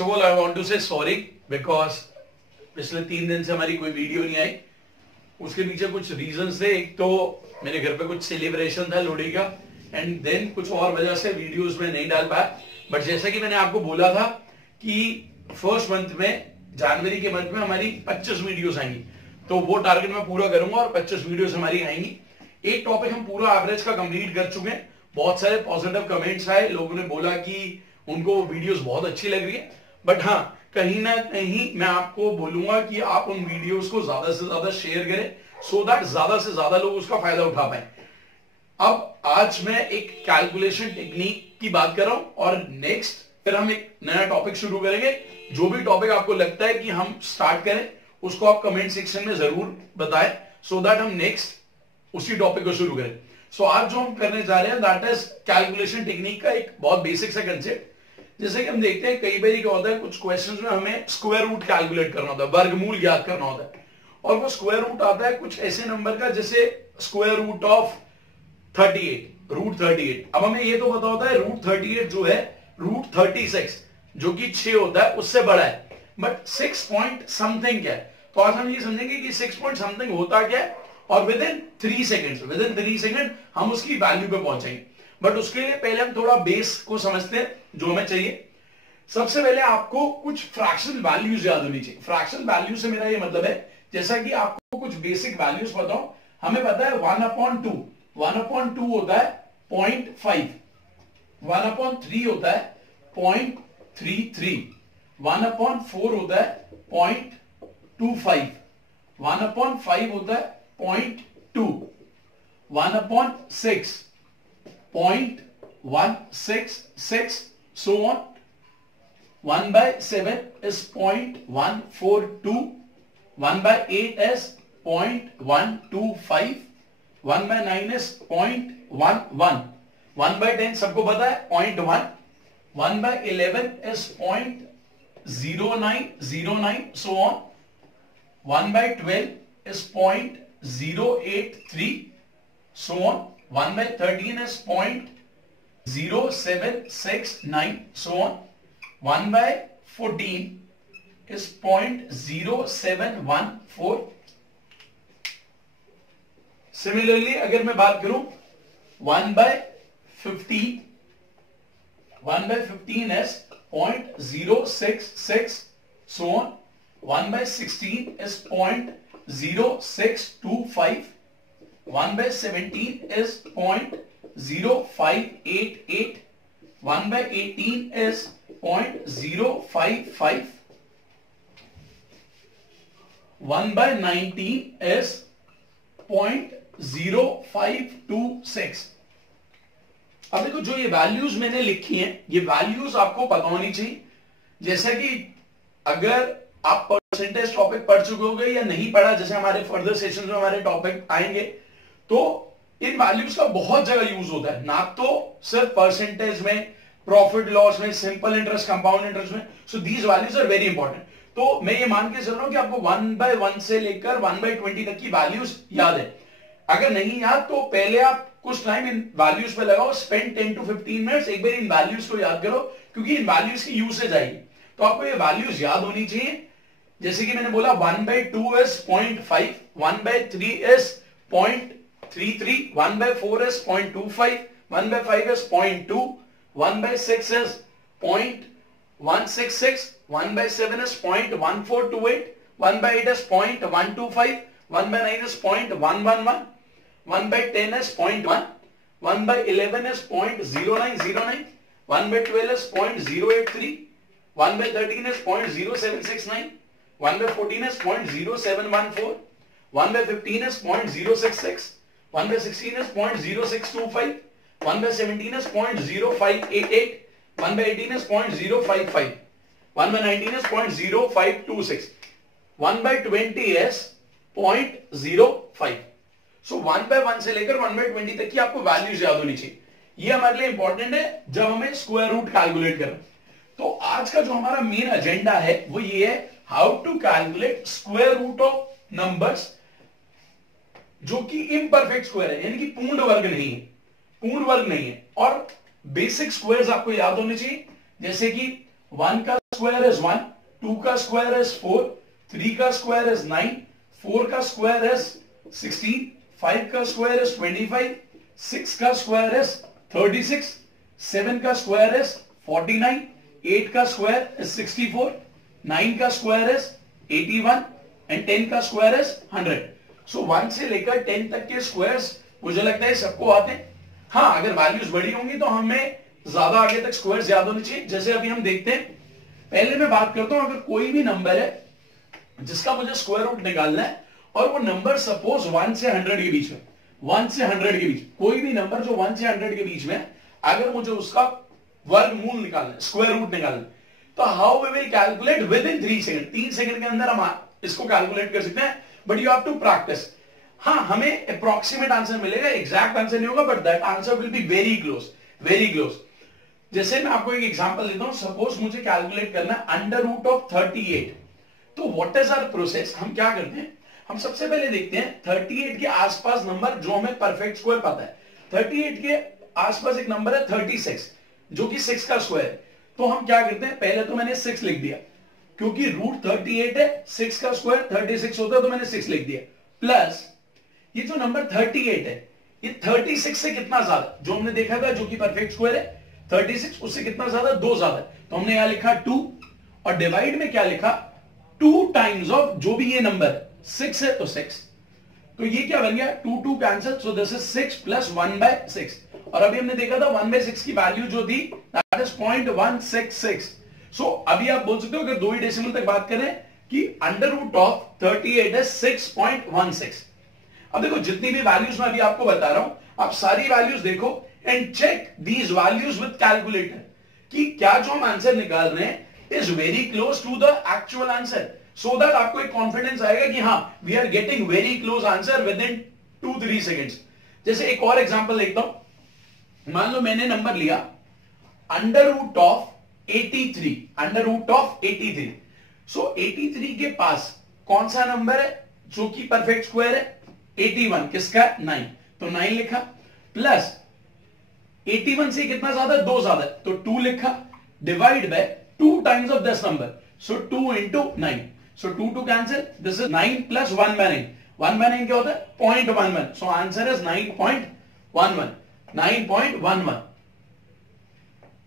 First of all I want to say sorry because पिछले 3 दिन से हमारी कोई वीडियो नहीं आई। उसके पीछे कुछ रीजंस थे। एक तो मेरे घर पे कुछ सेलिब्रेशन था लोहड़ी का, एंड देन कुछ और वजह से वीडियोस में नहीं डाल पाया। बट जैसा कि मैंने आपको बोला था कि फर्स्ट मंथ में, जनवरी के मंथ में हमारी 25 वीडियोस आएंगी, तो वो टारगेट मैं पूरा करूंगा और 25 वीडियोस हमारी आएंगी। एक टॉपिक हम पूरा एवरेज का कंप्लीट कर चुके हैं। बहुत सारे पॉजिटिव कमेंट्स आए, लोगों ने बोला कि उनको वीडियोस बहुत अच्छी लग रही है। बट हाँ, कहीं ना कहीं मैं आपको बोलूंगा कि आप उन वीडियोस को ज्यादा से ज्यादा शेयर करें, सो दैट ज्यादा से ज्यादा लोग उसका फायदा उठा पाए। अब आज मैं एक कैलकुलेशन टेक्निक की बात कर रहा हूं और नेक्स्ट फिर हम एक नया टॉपिक शुरू करेंगे। जो भी टॉपिक आपको लगता है कि हम स्टार्ट करें, उसको आप कमेंट सेक्शन में जरूर बताएं, सो दैट हम नेक्स्ट उसी टॉपिक को शुरू करें। सो आज जो हम करने जा रहे हैं दैट इज कैलकुलेशन टेक्निक का एक बहुत बेसिक सा कंसेप्ट। जैसे कि हम देखते हैं कई बार क्या होता है, कुछ क्वेश्चंस में हमें स्क्वायर रूट कैलकुलेट करना होता है, वर्गमूल ज्ञात करना होता है, और वो स्क्वायर रूट आता है कुछ ऐसे नंबर का जैसे स्क्वायर रूट ऑफ 38, रूट 38। अब हमें ये तो पता होता है रूट 38 जो है रूट 36 जो कि 6 होता है उससे बड़ा है, बट 6 पॉइंट समथिंग क्या है। तो आज हम ये समझेंगे कि 6 पॉइंट समथिंग होता क्या है, और विद इन 3 सेकेंड हम उसकी वैल्यू पे पहुंचेंगे। बट उसके लिए पहले हम थोड़ा बेस को समझते हैं जो हमें चाहिए। सबसे पहले आपको कुछ फ्रैक्शन वैल्यूज याद होनी चाहिए। फ्रैक्शन वैल्यू से मेरा ये मतलब है, जैसा कि आपको कुछ बेसिक वैल्यूज पता हो। हमें पता है 1/2 होता है 0.5, 1/3 होता है 0.33, 1/4 होता है 0.25, 1/5 होता है 0.2, 1/6 0.166, so on. 1/7 is 0.142, 1/8 is 0.125, 1/9 is 0.11, 1/10 सबको पता है 0.1, 1/11 is 0.0909, so on. 1/12 is 0.083, so on. 1/13 is 0.0769, so on. 1/14 is 0.0714. Similarly, अगर मैं बात करूं 1/15 is 0.066, so on. 1/16 is 0.0625. 1/17 is 0.0588, 1/18 is 0.055, 1/19 is 0.0526। अब देखो, जो ये वैल्यूज मैंने लिखी हैं, ये वैल्यूज आपको पता होनी चाहिए। जैसा कि अगर आप परसेंटेज टॉपिक पढ़ चुके होंगे या नहीं पढ़ा, जैसे हमारे फर्दर सेशंस में हमारे टॉपिक आएंगे, तो इन वैल्यूज का बहुत जगह यूज होता है, ना तो सिर्फ परसेंटेज में, प्रॉफिट लॉस में, सिंपल इंटरेस्ट, कंपाउंड इंटरेस्ट में। So these values are very important. तो मैं ये मान के चल रहा हूं कि आपको 1/1 से लेकर 1/20 तक की वैल्यूज याद है। अगर नहीं याद तो पहले आप कुछ टाइम इन वैल्यूज पे लगाओ, स्पेंड 10 to 15 मिनट्स, एक बार इन वैल्यूज को याद करो, क्योंकि इन वैल्यूज की यूसेज आएगी। तो आपको ये वैल्यूज याद होनी चाहिए। जैसे कि मैंने बोला 1/2 is 0.5, 1/3 is 0.33, 1/4 is 0.25, 1/5 is 0.2, 1/6 is 0.166, 1/7 is 0.1428, 1/8 is 0.125, 1/9 is 0.111, 1/10 is 0.1, 1/11 is 0.0909, 1/12 is 0.083, 1/13 is 0.0769, 1/14 is 0.0714, 1/15 is 0.066, 1/16 is 0.0625, 1/17 is 0.0588, 1/18 is 0.055, 1/19 is 0.0526, 1/20 is 0.05। सो 1/1 से लेकर 1/20 तक की आपको वैल्यूज याद होनी चाहिए। ये हमारे लिए इंपॉर्टेंट है जब हमें स्क्वायर रूट कैलकुलेट करना। तो आज का जो हमारा मेन एजेंडा है वो ये है, how to calculate square root of numbers जो कि इम्परफेक्ट स्क्वायर है, यानी कि पूर्ण वर्ग नहीं है, और बेसिक स्क्वायर्स आपको याद होने चाहिए, जैसे कि 1 का स्क्वायर इज 1, 2 का स्क्वायर इज 4, 3 का स्क्वायर इज 9, 4 का स्क्वायर इज 16, 5 का स्क्वायर इज 25, 6 का स्क्वायर इज 36, 7 का स्क्वायर इज 49, 8 का स्क्वायर इज 64, 9 का स्क्वायर इज 81 एंड 10 का स्क्वायर इज 100. सो 1 से लेकर 10 तक के स्क्वायर्स मुझे लगता है सबको आते हैं. हाँ, अगर वैल्यूज बड़ी होंगी तो हमें ज्यादा आगे तक स्क्वायर्स याद होने चाहिए. जैसे अभी हम देखते हैं, पहले मैं बात करता हूं, अगर कोई भी नंबर है जिसका मुझे स्क्वायर रूट निकालना है और वो नंबर सपोज 1 से 100 के बीच में, 1 से 100 के बीच कोई भी नंबर जो 1 से 100 के बीच में, अगर मुझे उसका वर्गमूल निकालना है, स्क्वायर रूट निकालना है, तो how we will calculate within 3 second. 3 second के अंदर हम इसको कैलकुलेट कर सकते हैं, but you have to practise. हाँ, हमें अप्रोक्सीमेट आंसर मिलेगा, एग्जैक्ट आंसर नहीं होगा, but that answer will be very close, very close. जैसे मैं आपको एक एग्जांपल देता हूं, सपोज मुझे कैलकुलेट करना है अंडर रूट ऑफ 38. तो व्हाट इज आवर प्रोसेस? हम क्या करते हैं, हम सबसे पहले देखते हैं 38 के आसपास नंबर जो हमें परफेक्ट स्क्वायर पता है. 38 के आसपास एक नंबर है 36 जो कि 6 का स्क्वायर है. तो हम क्या करते हैं, पहले तो मैंने 6 लिख दिया क्योंकि रूट 38 है, 6 का स्क्वायर 36 होता है, तो मैंने 6 लिख दिया. प्लस ये जो नंबर 38 है, ये 36 से कितना ज्यादा, जो हमने देखा था जो कि परफेक्ट स्क्वायर है 36, उससे कितना ज्यादा, 2 ज्यादा. तो हमने यहां लिखा 2 और डिवाइड में क्या लिखा, 2 टाइम्स ऑफ जो भी ये नंबर 6 है तो 6. तो ये क्या बन गया, 2 2 cancel, so this is 6 plus 1/6. और अभी हमने देखा था 1/6 की वैल्यू जो थी दैट इज 0.166. सो अभी आप बोल सकते हो अगर 2 ही डेसिमल तक बात करें कि अंडर रूट ऑफ 38 है 6.16. अब देखो जितनी भी वैल्यूज मैं अभी आपको बता रहा हूं, आप सारी वैल्यूज देखो and check these values with calculator कि क्या जो हम आंसर निकाल रहे हैं is very close to the actual answer, so that आपको एक कॉन्फिडेंस आएगा कि हाँ we are getting very close answer within 2-3 seconds. जैसे एक और एग्जांपल देखता हूं, मान लो मैंने नंबर लिया under root of 83, under root of 83. So 83 के पास कौन सा नंबर है जो कि परफेक्ट स्क्वायर है, 81, किसका, 9, तो 9 लिखा. प्लस 81 से कितना ज्यादा, 2 ज्यादा, तो 2 लिखा. Divide by 2 times of this number, so 2 into 9, so 2 2 cancel, this is 9 plus 1/9. 1/9 क्या होता है, 0.11. So answer is 9.11, 9.11.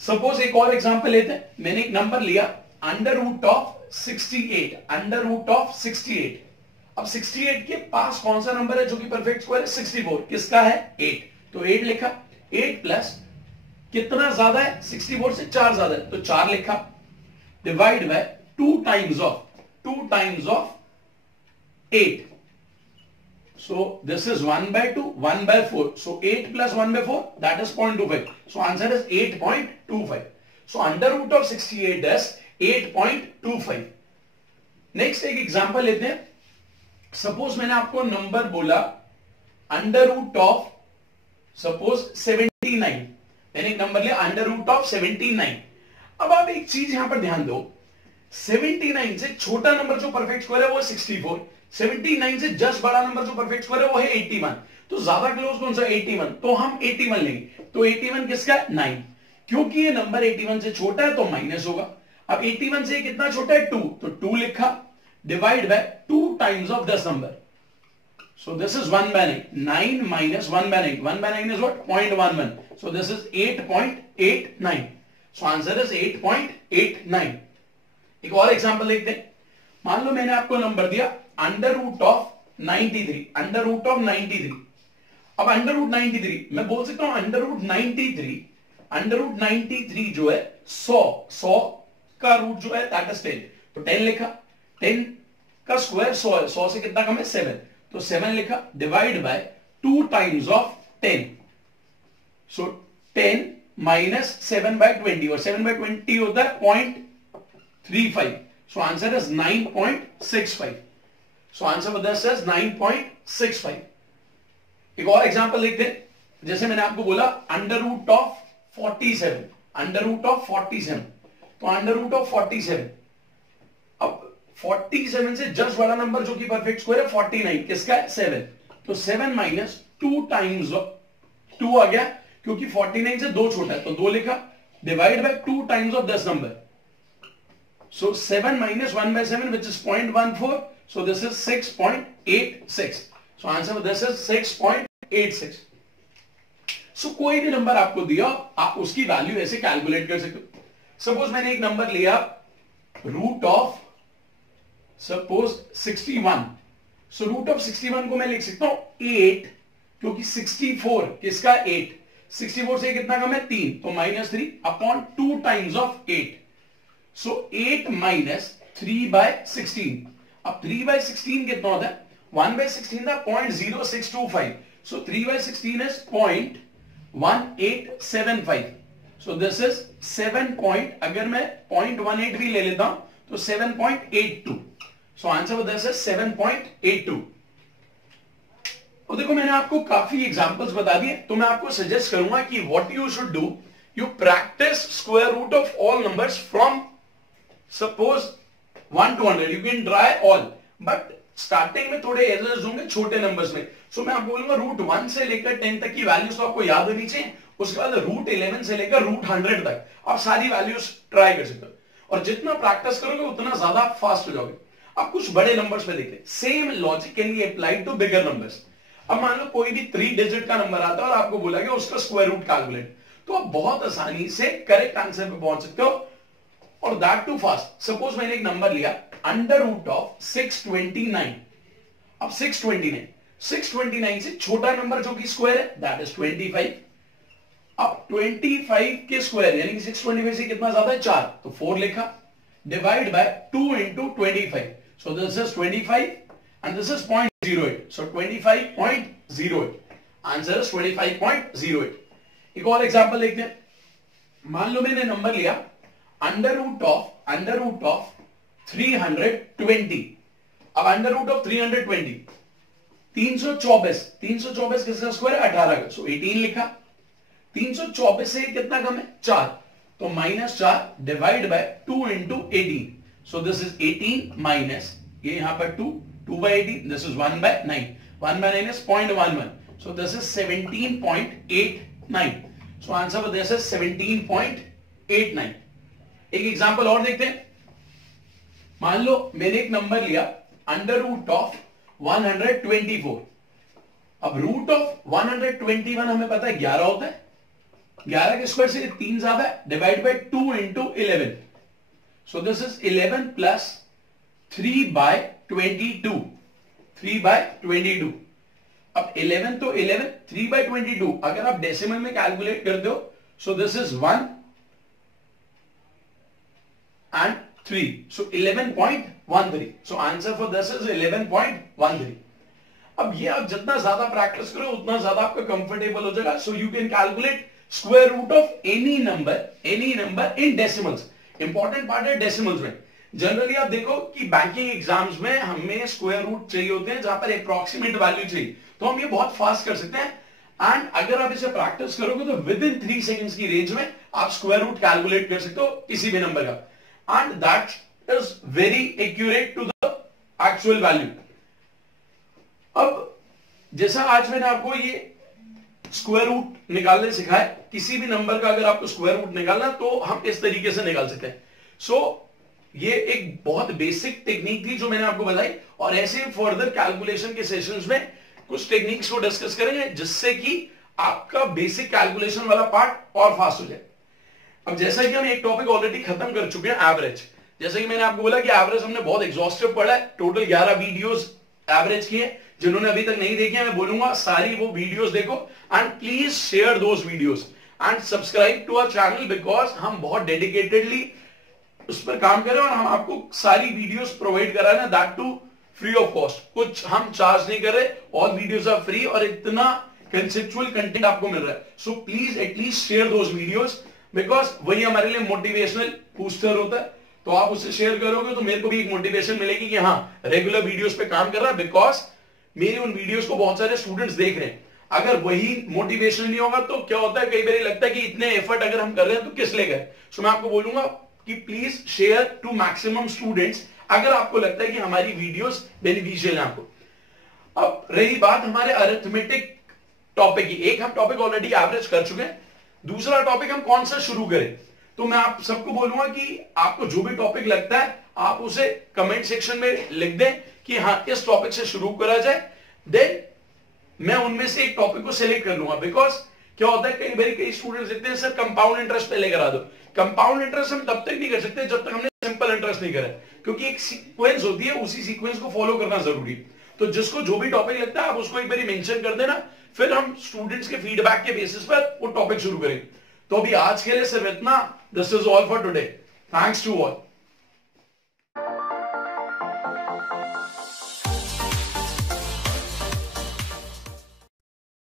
सपोज एक और एग्जांपल लेते हैं, मैंने एक नंबर लिया under root of 68, under root of 68. अब 68 के पास कौन सा नंबर है जो कि परफेक्ट स्क्वायर है, 64, किसका है, 8, तो 8 लिखा. 8 प्लस कितना ज्यादा है, 64 से 4 ज्यादा है, तो 4 लिखा. Divide by 2 times of 8, so this is 1/2, 1/4, so 8 plus 1/4 that is 0.25, so answer is 8.25. so under root of 68 is 8.25. Next एक एग्जांपल लेते हैं. सपोज मैंने आपको नंबर बोला अंडर रूट ऑफ सपोज 79, मैंने एक नंबर लिया अंडर रूट ऑफ 79. अब आप एक चीज यहां पर ध्यान दो, 79 से छोटा नंबर जो परफेक्ट स्क्वायर है वो 64, 79 से जस्ट बड़ा नंबर जो परफेक्ट स्क्वायर है वो है 81, तो ज्यादा क्लोज कौन सा, 81, तो हम 81 लेंगे. तो 81 किसका, 9, क्योंकि ये नंबर 81 से छोटा है तो माइनस होगा. अब 81 से कितना छोटा है, 2, तो 2 लिखा. Divide by 2 times of this number, so this is 1/9, 9 minus 1/9, 1/9 is what, 0.11, so this is 8.89, so answer is 8.89. एक और एग्जांपल देखते हैं. मान लो मैंने आपको नंबर दिया under root of 93, under root of 93. अब अंडर रूट 93 मैं बोल सकता हूं अंडर रूट 93 जो है 100 का रूट जो है दैट इज 10, तो 10 लिखा. 10 का स्क्वायर 100 है, 100 से कितना कम है, 7, तो 7 लिखा. Divide by 2 times of 10, so 10 minus 7/20, और 7/20 होता है 0.35, so answer is 9.65. So answer for this is 9.65. एक और एग्जांपल देखते हैं. जैसे मैंने आपको बोला under root of 47, under root of 47, तो अंडर रूट ऑफ 47, अब 47 से जस्ट बड़ा नंबर जो कि परफेक्ट स्क्वायर है 49, किसका है, 7, तो 7 माइनस 2 टाइम्स 2 आ गया क्योंकि 49 से 2 छोटा है, तो 2 लिखा. Divide by 2 times of this number, So 7 minus 1 by 7, which is 0.14. So this is 6.86. So answer for this is 6.86. So कोई भी नंबर आपको दिया, आप उसकी वैल्यू ऐसे कैलकुलेट कर सकते हो. सपोज मैंने एक नंबर लिया root of suppose 61. So root of 61 को मैं लिख सकता हूं 8, क्योंकि 64 किसका 8, 64 से कितना कम है 3, तो -3 upon 2 times of 8. So 8 minus 3 by 16. अब 3 बाय 16 कितना होता है, 1 बाय 16 था 0.0625. So 3 by 16 is 0.1875. So this is 7 point, अगर मैं 0.18 भी ले लेता हूं तो 7.82. So answer for this is 7.82. और देखो मैंने आपको काफी एग्जांपल्स बता दिए, तो मैं आपको सजेस्ट करूंगा कि what you should do, you practise square root of all numbers from suppose 1 to 100. You can try all, but starting में थोड़े एरर्स होंगे छोटे नंबर्स में. सो मैं आपको बोलूंगा रूट 1 से लेकर 10 तक की वैल्यूज तो आपको याद होनी चाहिए. उसके बाद रूट 11 से लेकर रूट 100 तक आप सारी वैल्यूज ट्राई कर सकते हो, और जितना प्रैक्टिस करोगे उतना ज्यादा फास्ट हो जाओगे. अब कुछ बड़े नंबर्स पे देखते हैं. Same logic can be applied to bigger numbers. अब मान लो कोई भी 3 डिजिट का नंबर आता है और आपको बोला गया उसका स्क्वायर रूट कैलकुलेट, तो आप बहुत आसानी से करेक्ट आंसर पे पहुंच सकते हो, और दैट टू फास्ट. सपोज मैंने एक नंबर लिया अंडर रूट ऑफ 629. अब 629 से छोटा नंबर जो कि स्क्वायर है दैट इज 25. अब 25 के स्क्वायर यानी कि 625 से कितना ज्यादा है 4, तो 4 लिखा, divide by 2 into 25. So this is 25 and this is 0.08. So 25.08. Answer is 25.08. एक और एग्जांपल देखते हैं. मान लो मैंने नंबर लिया अंडर रूट ऑफ 320. अब अंडर रूट ऑफ 320 324 किसका स्क्वायर है 18 का, सो 18 लिखा. 324 से कितना कम है 4, तो -4 divide by 2 into 18. So this is 18 minus ये यहां पर 2 by 18, this is 1 by 9. 1 by 9 is 0.11. So this is 17.89. So answer for this is 17.89. एक एग्जांपल और देखते हैं. मान लो मैंने एक नंबर लिया अंडर रूट ऑफ 124. अब रूट ऑफ 121 हमें पता है 11 होता है. 11 के स्क्वायर से 3 ज्यादा है, divide by 2 into 11. So this is 11 plus 3 by 22. 3 by 22. अब 11 तो 11, 3 बाय 22 अगर आप डेसिमल में कैलकुलेट करते हो, सो this is 1 and 3. So 11.13. So answer for this is 11.13. अब ये आप जितना ज्यादा प्रैक्टिस करो उतना ज्यादा आपका कंफर्टेबल हो जाएगा. So you can calculate square root of any number in decimals. Important part है decimals में. जनरली आप देखो कि बैंकिंग एग्जाम्स में हमें स्क्वायर रूट चाहिए होते हैं जहां पर अप्रॉक्सीमेट वैल्यू चाहिए, तो हम ये बहुत फास्ट कर सकते हैं. एंड अगर आप इसे प्रैक्टिस करोगे तो विद इन 3 सेकेंड्स की रेंज में आप स्क्वायर रूट कैलकुलेट कर सकते हो किसी भी नंबर का. And that is very accurate to the actual value. अब जैसा आज मैंने आपको ये स्क्वायर रूट निकालने सिखाया, किसी भी नंबर का अगर आपको स्क्वायर रूट निकालना तो हम इस तरीके से निकाल सकते हैं. ये एक बहुत बेसिक टेक्निक थी जो मैंने आपको बताई, और ऐसे फर्दर कैलकुलेशन के सेशंस में कुछ टेक्निक्स को डिस्कस करेंगे जिससे कि आपका बेसिक कैलकुलेशन वाला पार्ट और फास्ट हो जाए. अब जैसा कि हम एक टॉपिक ऑलरेडी खत्म कर चुके हैं एवरेज. जैसे कि मैंने आपको बोला कि एवरेज हमने बहुत एग्जॉस्टिव पढ़ा है. टोटल 11 वीडियोस एवरेज की है. जिन्होंने अभी तक नहीं देखे मैं बोलूंगा सारी वो वीडियोस देखो, and please share those videos and subscribe to our channel, because हम बहुत डेडिकेटेडली उस पर काम कर रहे हैं और हम आपको सारी वीडियोस प्रोवाइड करा रहे हैं, that too free of cost. कुछ हम चार्ज नहीं कर रहे, ऑल वीडियोस आर फ्री, और इतना कंसेप्चुअल कंटेंट आपको मिल रहा है. So please at least share those videos, because वही हमारे लिए मोटिवेशनल बूस्टर होता है. तो आप उससे शेयर करोगे तो मेरे को भी एक मोटिवेशन मिलेगी कि हाँ रेगुलर वीडियोस पे काम कर रहा है, बिकॉज मेरी उन वीडियोस को बहुत सारे स्टूडेंट्स देख रहे हैं. अगर वही मोटिवेशन नहीं होगा तो क्या होता है, कई बार लगता है कि इतने एफर्ट अगर हम कर रहे हैं तो किस लिए गए. सो मैं आपको बोलूंगा कि please share to maximum students अगर आपको लगता है कि हमारी वीडियोस बेनिफिशियल है आपको. अब रही बात हमारे अरिथमेटिक टॉपिक की, एक हम टॉपिक ऑलरेडी एवरेज कर चुके हैं, दूसरा टॉपिक हम कौन सा शुरू करें. तो मैं आप सबको बोलूंगा कि आपको जो भी टॉपिक लगता है आप उसे कमेंट सेक्शन में लिख दें कि हाँ इस टॉपिक से शुरू करा जाए, देन मैं उनमें से एक टॉपिक को सिलेक्ट कर लूंगा। बिकॉज क्या होता है कई बार कई स्टूडेंट्स लिखते हैं सर कंपाउंड इंटरेस्ट पहले करा दो। कंपाउंड इंटरेस्ट हम तब तक नहीं कर सकते जब तक हमने सिंपल इंटरेस्ट नहीं करा, क्योंकि एक सीक्वेंस होती है, उसी सीक्वेंस को फॉलो करना जरूरी। तो जिसको जो भी टॉपिक लगता है आप उसको एक बार मेंशन कर देना, फिर हम स्टूडेंट्स के फीडबैक के बेसिस पर वो टॉपिक शुरू करेंगे। तो अभी आज के लिए सिर्फ इतना। This is all for today. Thanks to all.